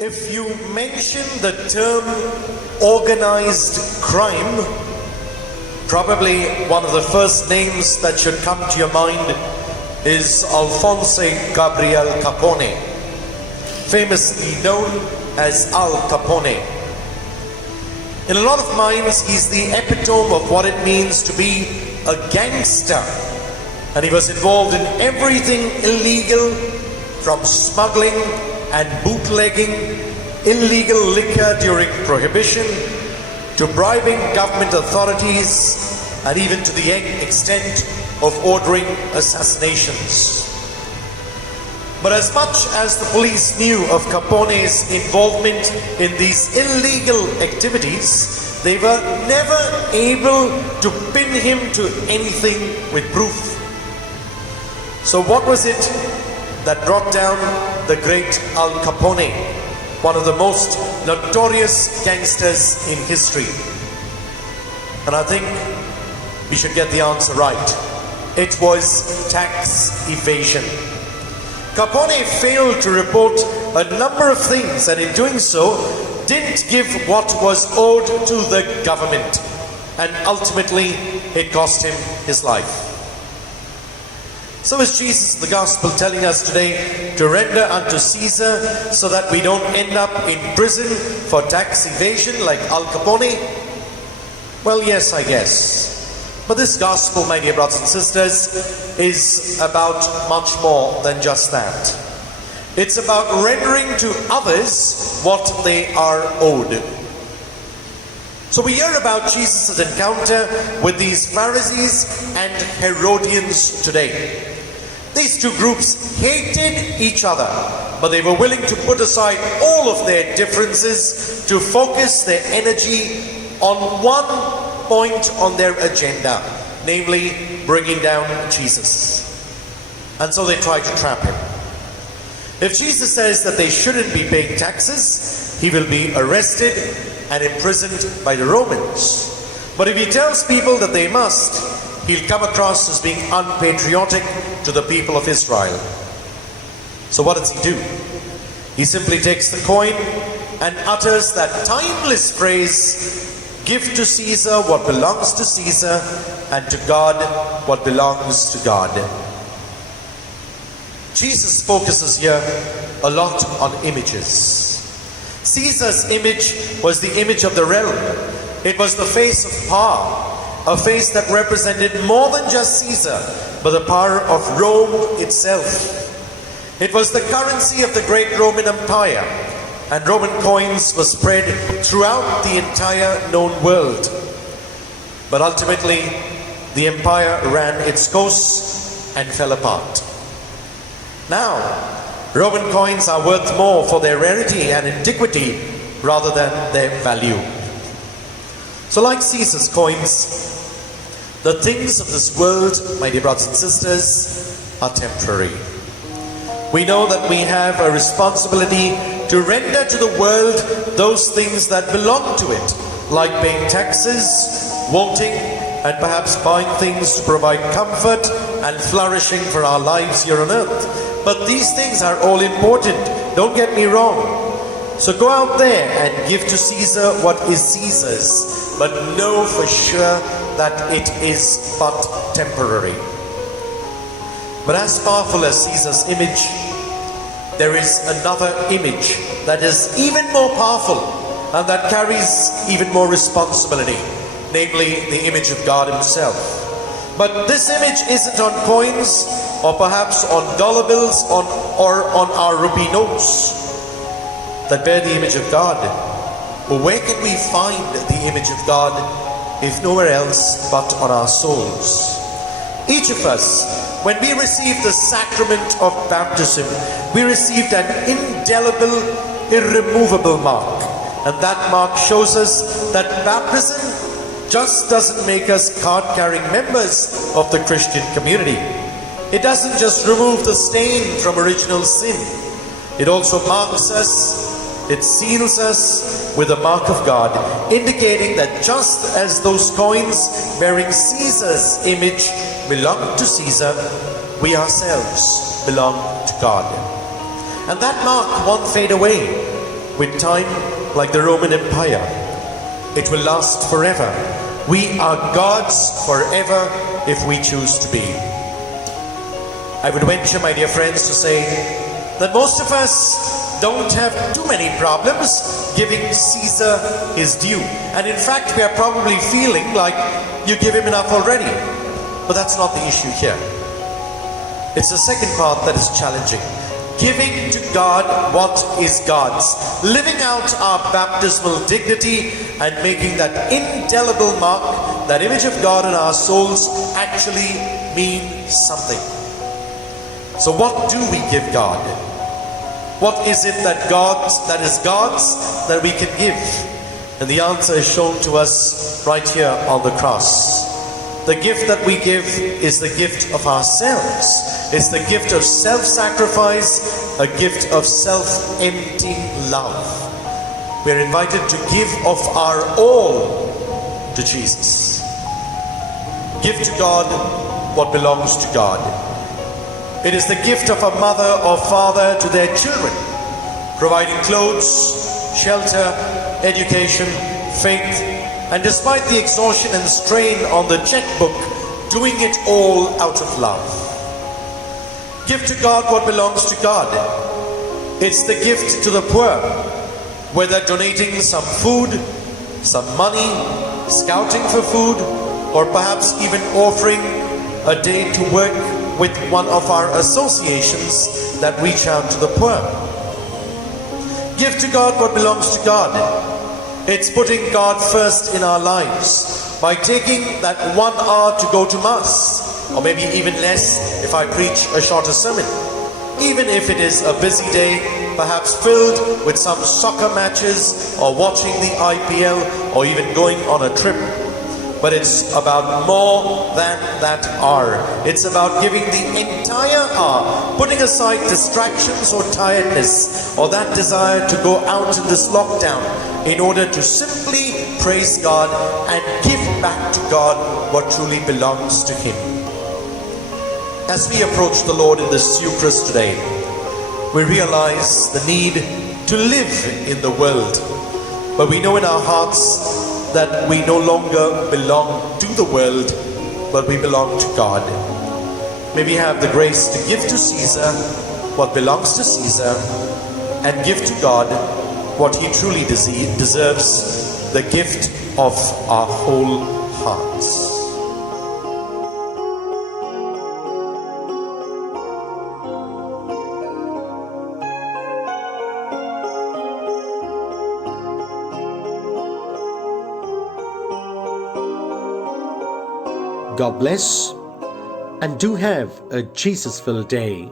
If you mention the term organized crime, probably one of the first names that should come to your mind is Alphonse Gabriel Capone, famously known as Al Capone. In a lot of minds, he's the epitome of what it means to be a gangster. And he was involved in everything illegal, from smuggling and bootlegging, illegal liquor during Prohibition, to bribing government authorities, and even to the extent of ordering assassinations. But as much as the police knew of Capone's involvement in these illegal activities, they were never able to pin him to anything with proof. So what was it that brought down the great Al Capone, one of the most notorious gangsters in history? And I think we should get the answer right. It was tax evasion. Capone failed to report a number of things, and in doing so didn't give what was owed to the government, and ultimately it cost him his life. So is Jesus the gospel telling us today to render unto Caesar so that we don't end up in prison for tax evasion like Al Capone? Well, yes, I guess. But this gospel, my dear brothers and sisters, is about much more than just that. It's about rendering to others what they are owed. So we hear about Jesus' encounter with these Pharisees and Herodi-ans today. These two groups hated each other, but they were willing to put aside all of their differences to focus their energy on one point on their agenda, namely bringing down Jesus. And so they tried to trap him. If Jesus says that they shouldn't be paying taxes, he will be arrested and imprisoned by the Romans. But if he tells people that they must, he'll come across as being unpatriotic to the people of Israel. So what does he do? He simply takes the coin and utters that timeless phrase, "Give to Caesar what belongs to Caesar, and to God what belongs to God." Jesus focuses here a lot on images. Caesar's image was the image of the realm. It was the face of power, a face that represented more than just Caesar, but the power of Rome itself. It was the currency of the great Roman Empire, and Roman coins were spread throughout the entire known world. But ultimately, the empire ran its course and fell apart. Now, Roman coins are worth more for their rarity and antiquity rather than their value. So like Caesar's coins, the things of this world, my dear brothers and sisters, are temporary. We know that we have a responsibility to render to the world those things that belong to it, like paying taxes, voting, and perhaps buying things to provide comfort and flourishing for our lives here on earth. But these things are all important, don't get me wrong. So go out there and give to Caesar what is Caesar's, but know for sure that it is but temporary. But as powerful as Caesar's image, there is another image that is even more powerful and that carries even more responsibility, namely the image of God himself. But this image isn't on coins or perhaps on dollar bills or on our rupee notes that bear the image of God. But where can we find the image of God if nowhere else but on our souls? Each of us, when we received the sacrament of baptism, we received an indelible, irremovable mark. And that mark shows us that baptism just doesn't make us card-carrying members of the Christian community. It doesn't just remove the stain from original sin. It also marks us, it seals us with the mark of God, indicating that just as those coins bearing Caesar's image belong to Caesar, we ourselves belong to God. And that mark won't fade away. with time like the Roman Empire. It will last forever. We are God's forever if we choose to be. I would venture, my dear friends, to say that most of us don't have too many problems giving Caesar his due. And in fact, we are probably feeling like you give him enough already. But that's not the issue here. It's the second part that is challenging. Giving to God what is God's. Living out our baptismal dignity and making that indelible mark, that image of God in our souls, actually mean something. So what do we give God? What is it that is God's that we can give? And the answer is shown to us right here on the cross. The gift that we give is the gift of ourselves. It's the gift of self-sacrifice, a gift of self-emptying love. We're invited to give of our all to Jesus. Give to God what belongs to God. It is the gift of a mother or father to their children, providing clothes, shelter, education, faith, and despite the exhaustion and strain on the checkbook, doing it all out of love. Give to God what belongs to God. It's the gift to the poor, whether donating some food, some money, scouting for food, or perhaps even offering a day to work with one of our associations that reach out to the poor. Give to God what belongs to God. It's putting God first in our lives by taking that 1 hour to go to Mass, or maybe even less if I preach a shorter sermon. Even if it is a busy day, perhaps filled with some soccer matches or watching the IPL or even going on a trip. But it's about more than that hour. It's about giving the entire hour, putting aside distractions or tiredness or that desire to go out in this lockdown in order to simply praise God and give back to God what truly belongs to Him. As we approach the Lord in this Eucharist today, we realize the need to live in the world, but we know in our hearts that we no longer belong to the world, but we belong to God. May we have the grace to give to Caesar what belongs to Caesar and give to God what he truly deserves, the gift of our whole hearts. God bless, and do have a Jesus-filled day.